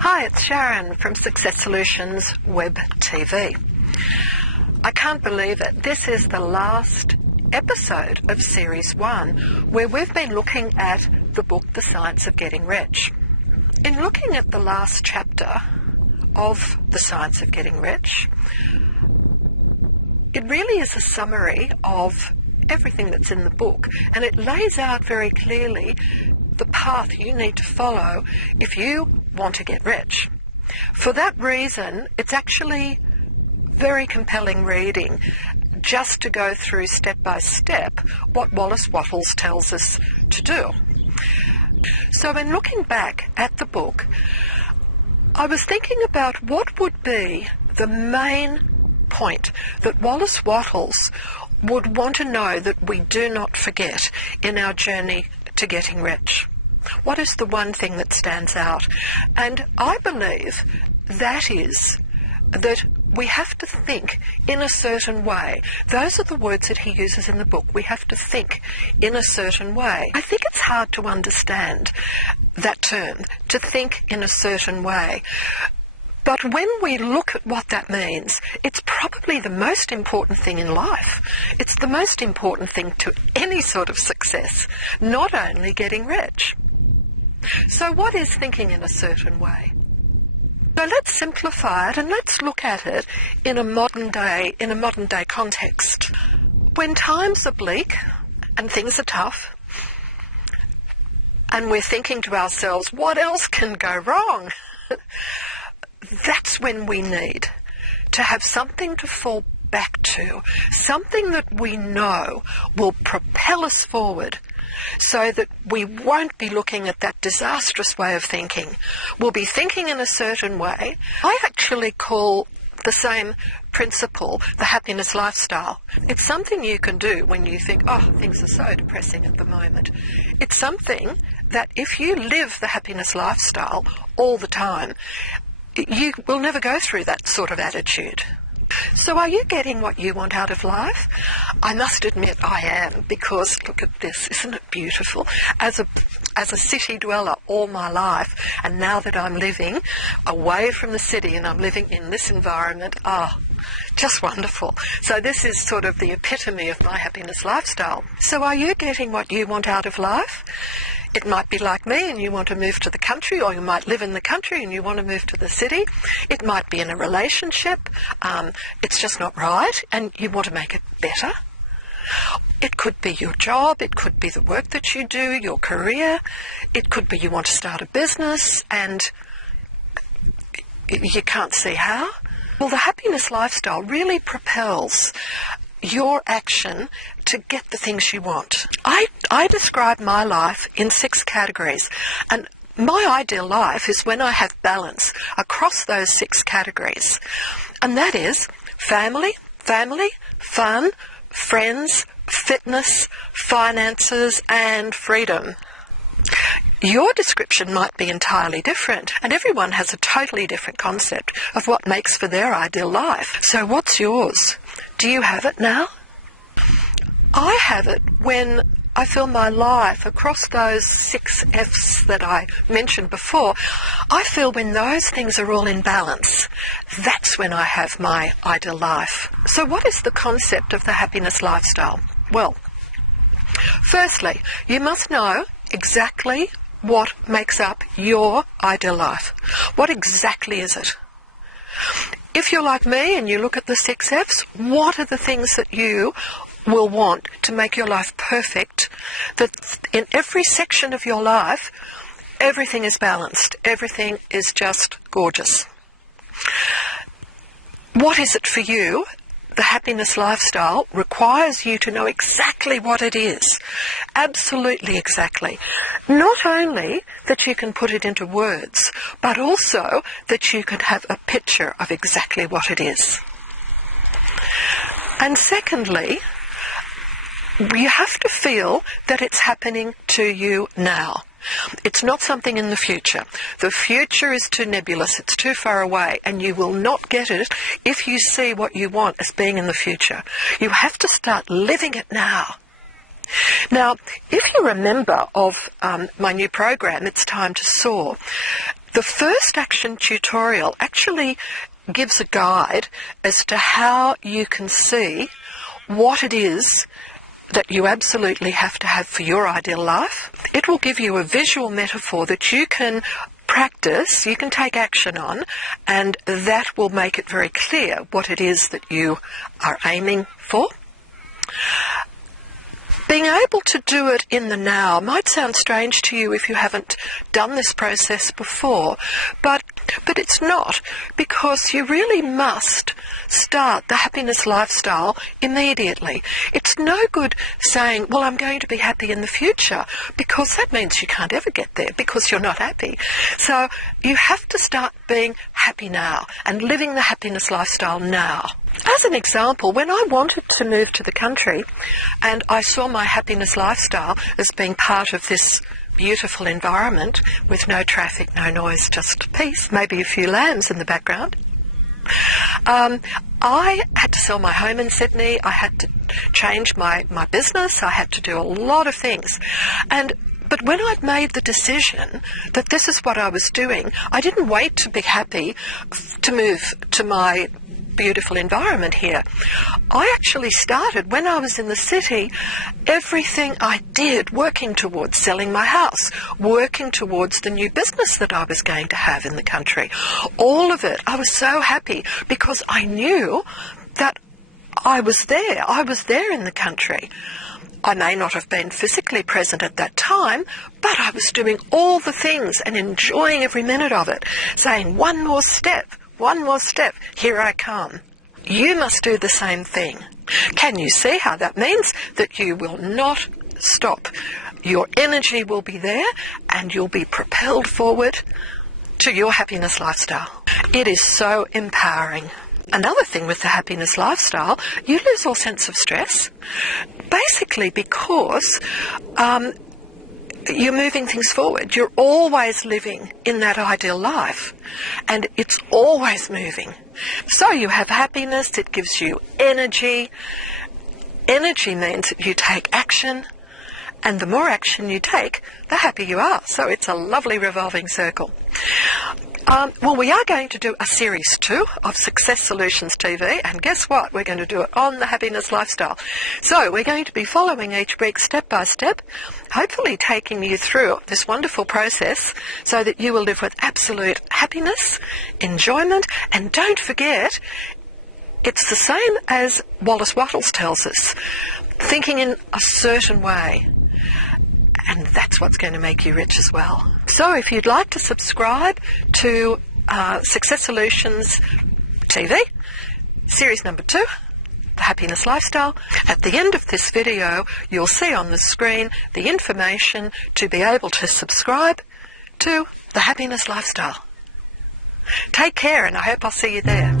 Hi, it's Sharon from Success Solutions Web TV. I can't believe it. This is the last episode of Series 1 where we've been looking at the book The Science of Getting Rich. In looking at the last chapter of The Science of Getting Rich, it really is a summary of everything that's in the book, and it lays out very clearly the path you need to follow if you want to get rich. For that reason, it's actually very compelling reading just to go through step by step what Wallace Wattles tells us to do. So in looking back at the book, I was thinking about what would be the main point that Wallace Wattles would want to know that we do not forget in our journey to getting rich. What is the one thing that stands out? And I believe that is that we have to think in a certain way. Those are the words that he uses in the book. We have to think in a certain way. I think it's hard to understand that term, to think in a certain way. But when we look at what that means, it's probably the most important thing in life. It's the most important thing to any sort of success, not only getting rich. So what is thinking in a certain way? So let's simplify it and let's look at it in a modern day context. When times are bleak and things are tough, and we're thinking to ourselves, what else can go wrong? That's when we need to have something to fall back to, something that we know will propel us forward so that we won't be looking at that disastrous way of thinking. We'll be thinking in a certain way. I actually call the same principle the happiness lifestyle. It's something you can do when you think, oh, things are so depressing at the moment. It's something that if you live the happiness lifestyle all the time, you will never go through that sort of attitude. So are you getting what you want out of life? I must admit I am, because look at this, isn't it beautiful? As a city dweller all my life, and now that I'm living away from the city and I'm living in this environment, just wonderful. So this is sort of the epitome of my happiness lifestyle. So are you getting what you want out of life? It might be like me and you want to move to the country, or you might live in the country and you want to move to the city. It might be in a relationship. It's just not right and you want to make it better. It could be your job. It could be the work that you do, your career. It could be you want to start a business and you can't see how. Well, the happiness lifestyle really propels your action to get the things you want. I describe my life in 6 categories, and my ideal life is when I have balance across those 6 categories, and that is family, fun, friends, fitness, finances, and freedom. Your description might be entirely different, and everyone has a totally different concept of what makes for their ideal life. So what's yours? Do you have it now? I have it when I feel my life across those 6 F's that I mentioned before. I feel when those things are all in balance, that's when I have my ideal life. So what is the concept of the happiness lifestyle? Well, firstly, you must know exactly what makes up your ideal life. What exactly is it? If you're like me and you look at the 6 F's, what are the things that you will want to make your life perfect, that in every section of your life, everything is balanced, everything is just gorgeous? What is it for you? The happiness lifestyle requires you to know exactly what it is. Absolutely exactly. Not only that you can put it into words, but also that you can have a picture of exactly what it is. And secondly, you have to feel that it's happening to you now. It's not something in the future. The future is too nebulous, it's too far away, and you will not get it if you see what you want as being in the future. You have to start living it now. Now, if you remember of my new program, It's Time to Soar, The first action tutorial actually gives a guide as to how you can see what it is that you absolutely have to have for your ideal life. It will give you a visual metaphor that you can practice, you can take action on, and that will make it very clear what it is that you are aiming for. Being able to do it in the now might sound strange to you if you haven't done this process before, but it's not, because you really must start the happiness lifestyle immediately. It's no good saying, well, I'm going to be happy in the future, because that means you can't ever get there because you're not happy. So you have to start being happy now and living the happiness lifestyle now. As an example, when I wanted to move to the country and I saw my happiness lifestyle as being part of this beautiful environment with no traffic, no noise, just peace, maybe a few lambs in the background, I had to sell my home in Sydney, I had to change my business, I had to do a lot of things. But when I'd made the decision that this is what I was doing, I didn't wait to be happy to move to my beautiful environment here. I actually started when I was in the city, everything I did working towards selling my house, working towards the new business that I was going to have in the country. All of it. I was so happy because I knew that I was there. I was there in the country. I may not have been physically present at that time, but I was doing all the things and enjoying every minute of it, saying, one more step, here I come. You must do the same thing. Can you see how that means that you will not stop? Your energy will be there and you'll be propelled forward to your happiness lifestyle. It is so empowering. Another thing with the happiness lifestyle, you lose all sense of stress, basically because you're moving things forward. You're always living in that ideal life, and it's always moving. So you have happiness, it gives you energy. Energy means that you take action, and the more action you take, the happier you are. So it's a lovely revolving circle. Well, we are going to do a series 2 of Success Solutions TV, and guess what? We're going to do it on the happiness lifestyle. So we're going to be following each week step by step, hopefully taking you through this wonderful process so that you will live with absolute happiness, enjoyment, and don't forget, it's the same as Wallace Wattles tells us, thinking in a certain way. And that's what's going to make you rich as well. So if you'd like to subscribe to Success Solutions TV, series number 2, The Happiness Lifestyle, at the end of this video, you'll see on the screen the information to be able to subscribe to The Happiness Lifestyle. Take care, and I hope I'll see you there.